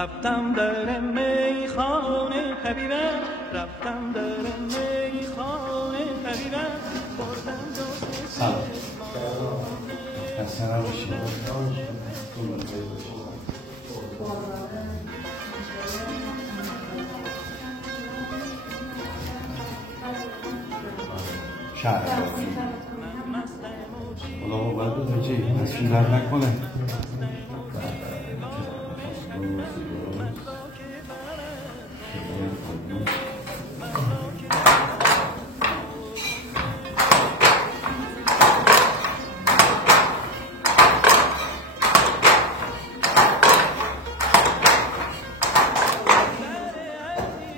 رفتم در میخانه حبیبم، رفتم در میخانه حبیبم، بردم سلام حسنا باشید. شهر بافی خدا باید بود چه تصمیم در نکنه.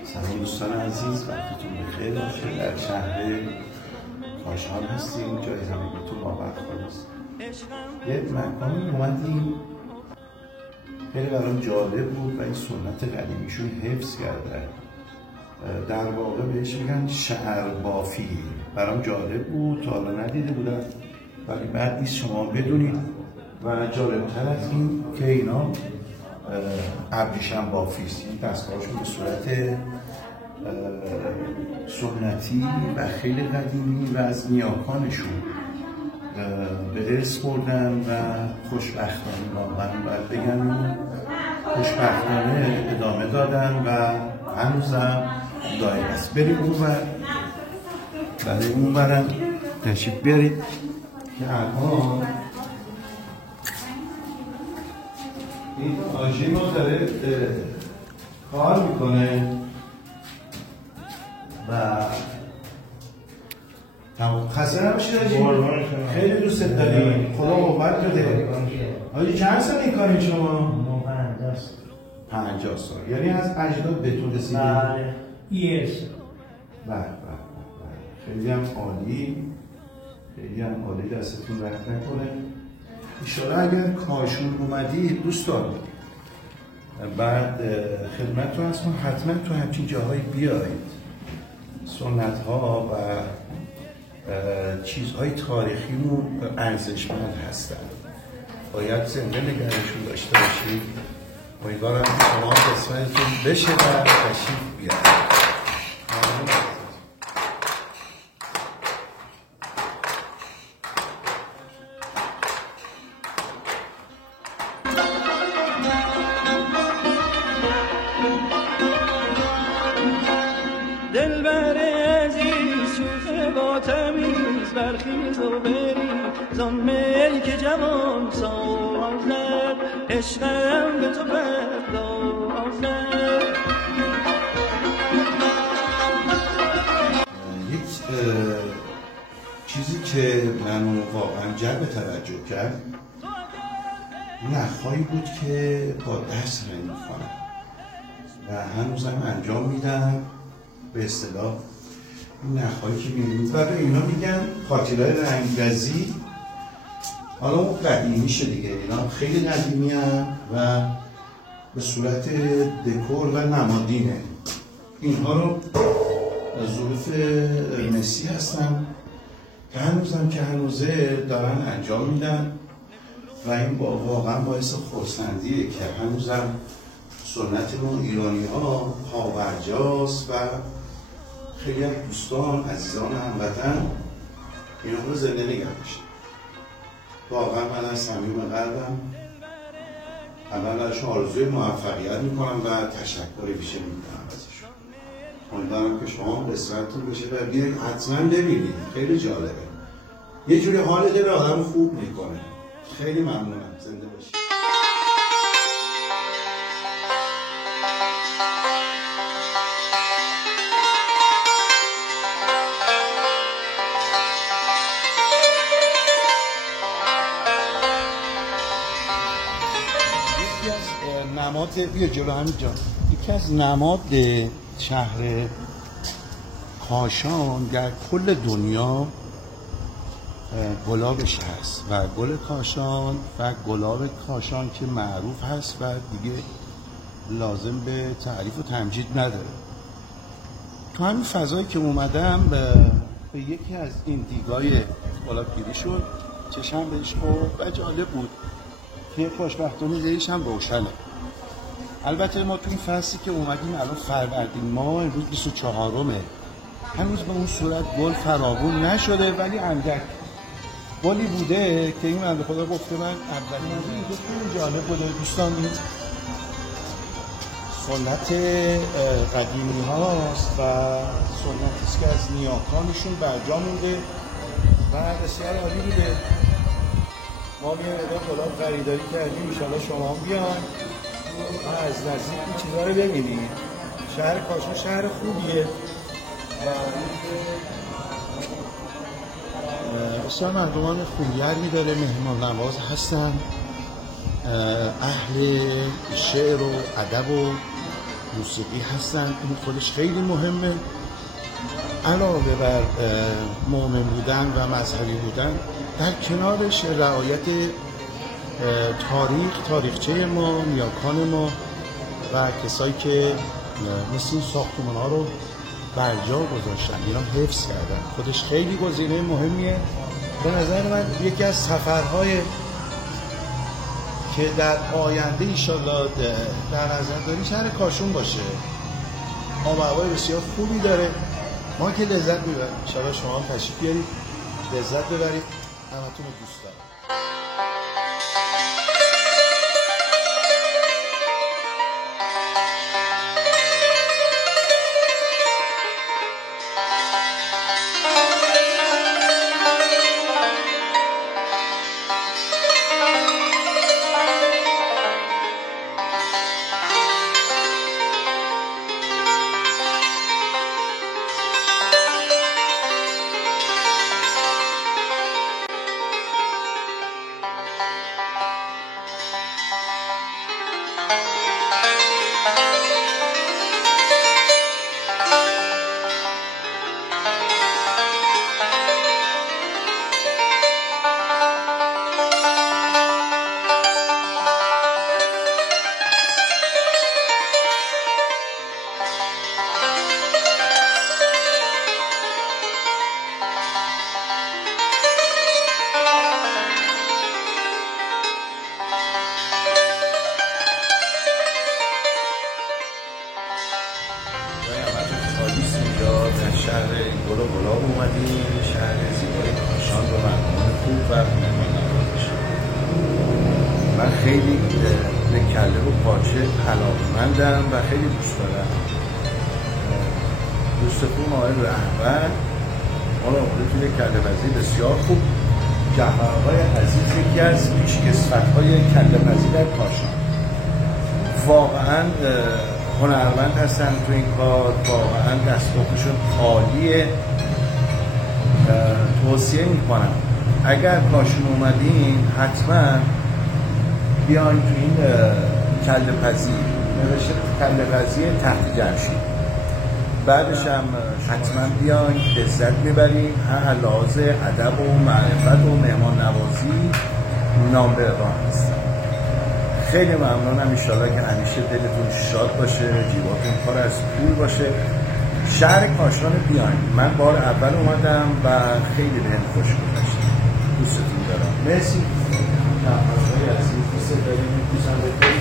سلام دوستان عزیز، وقتتون بخیر باشه. در شهر کاشان هستیم، جای زندگیتون واقعا خلاص. یه مکانی اومدیم خیلی برام جالب بود و این سنت قدیمیشون حفظ کرده. در واقع بهش میگن شهر بافی. برام جالب بود، تا حالا ندیده بودم ولی بعد نیست شما بدونید. و جالبتر از این که اینا ابریشم بافی است. این دستگاهشون به صورت سنتی و خیلی قدیمی و از نیاکانشون به ارث بردن و خوشبختانه واقعا باید بگم خوشبختانه ادامه دادن و هنوزم دایم است. بریم اونور، برای اونورم تشریف بیارید که الان این آژی ما داره کار میکنه و خسته نباشید آجی، خیلی دوست داریم، خدا قوت بده. آجی چند سال این کارین شما؟ 50 سال. یعنی از اجداد به تو رسیدید؟ بله. بله. خیلی هم عالی، خیلی هم عالی، دستتون رفت نکنه. ایشالا اگر کاشون اومدید دوستان بعد خدمتتون هستم، حتما تو همچین جاهایی بیایید. سنت ها و چیزهای تاریخیمون ارزشمند هستن، باید زنده نگرشون داشته باشید. امیدوارم شما قسمتتون بشه و تشریف بیارید. دلبر عزیز شوخ با تمیز برخیز و بریم زان می که جوان سازد، عشقم به تو پردازد. یک چیزی که منو واقعا جلب توجه کرد نخهایی بود که با دست رنگ میکنم و هنوزم انجام میدم. به اصطلاح این نخهایی که میبینید و به اینا میگن پاتیلای رنگرزی. حالا اون قدیمی شده دیگه، اینا خیلی قدیمی هم و به صورت دکور و نمادینه. اینها رو ظروف مسی هستن که هنوزم که هنوزه دارن انجام میدن و این واقعا باعث خرسندیه که هنوزم سنتمون ایرانی ها پابرجاست و خیلی هم دوستان عزیزان هموطن اینا رو زنده نگه داشتن. واقعا من از صمیم قلبم اول براشون آرزوی موفقیت میکنم و تشکر ویژه میکنم ازشون. امیدوارم که شما قسمتتون بشه و بیاید حتما ببینید، خیلی جالبه، یه جوری حال دل آدم خوب میکنه. خیلی ممنونم، زنده باشید. نماد بیا جلو همینجا، یکی از نماد شهر کاشان در کل دنیا گلابش هست و گل کاشان و گلاب کاشان که معروف هست و دیگه لازم به تعریف و تمجید نداره. تو همین فضایی که اومدم به یکی از این دیگای گلابگیری شد، چشم بهش خورد و جالب بود که خوشبختانه دیگه‌ش هم روشنه. البته ما تو این فصلی که اومدیم الان فروردین ماه، امروز 24مه، هنوز به اون صورت گل فراوون نشده، ولی اندک گلی بوده که این بنده خدا گفته من اولین اینجا خیلی جالب بوده دوستان. این سنت قدیمی هاست و سنتیست که از نیاکانشون برجا مونده و بسیار عالی بوده. ما میایم ادام خدا خریداری کردیم، انشاءالله شما هم بیان و از نزدیک این چیزها رو ببینید. شهر کاشان شهر خوبیه و بسیار مردمان خوبیرمی داره، مهمان نواز هستن، اهل شعر و ادب و موسیقی هستن. این خودش خیلی مهمه. علاوه بر مؤمن بودن و مذهبی بودن، در کنارش رعایت تاریخچه ما، نیاکان ما و کسایی که مثل این ساختمان ها رو برجا گذاشتن، اینا حفظ کردن، خودش خیلی گزینه مهمیه. به نظر من یکی از سفرهای که در آینده انشالله در نظر داریم شهر کاشان باشه. آب و هوای بسیار خوبی داره، ما که لذت میبریم. انشالله شما هم تشریف بیارید لذت ببرید. همتون رو دوست دارم. شهر گلاب اومدیم، شهر زیبای کاشان رو مردمان خوب و مهمان نوازش. من خیلی به کله و پاچه علاقه‌مندم و خیلی دوست دارم. دوست خوب آقای رهبر ما رو آورده توی کله‌پزی بسیار خوب. جهان آقای عزیز یکی از پیشکسوت‌های کله‌پزی در کاشان. واقعاً هنرمند هستن تو این کار، واقعا دستگاهشون عالیه. توصیه میکنم اگر کاشان اومدین حتما بیاین تو این کله‌پزی، نوشته کله‌پزی تحت جمشید. بعدش هم حتما بیاین لذت میبرین، هر لحاظ ادب و معرفت و مهمان نوازی نامبران هستن. خیلی ممنونم. انشالله که همیشه دلتون شاد باشه، جیباتون پر از پول باشه. شهر کاشان بیاین. من بار اول اومدم و خیلی بهم خوش گذشت. دوستتون دارم. مرسی. همکارای عزیز دوست داریم.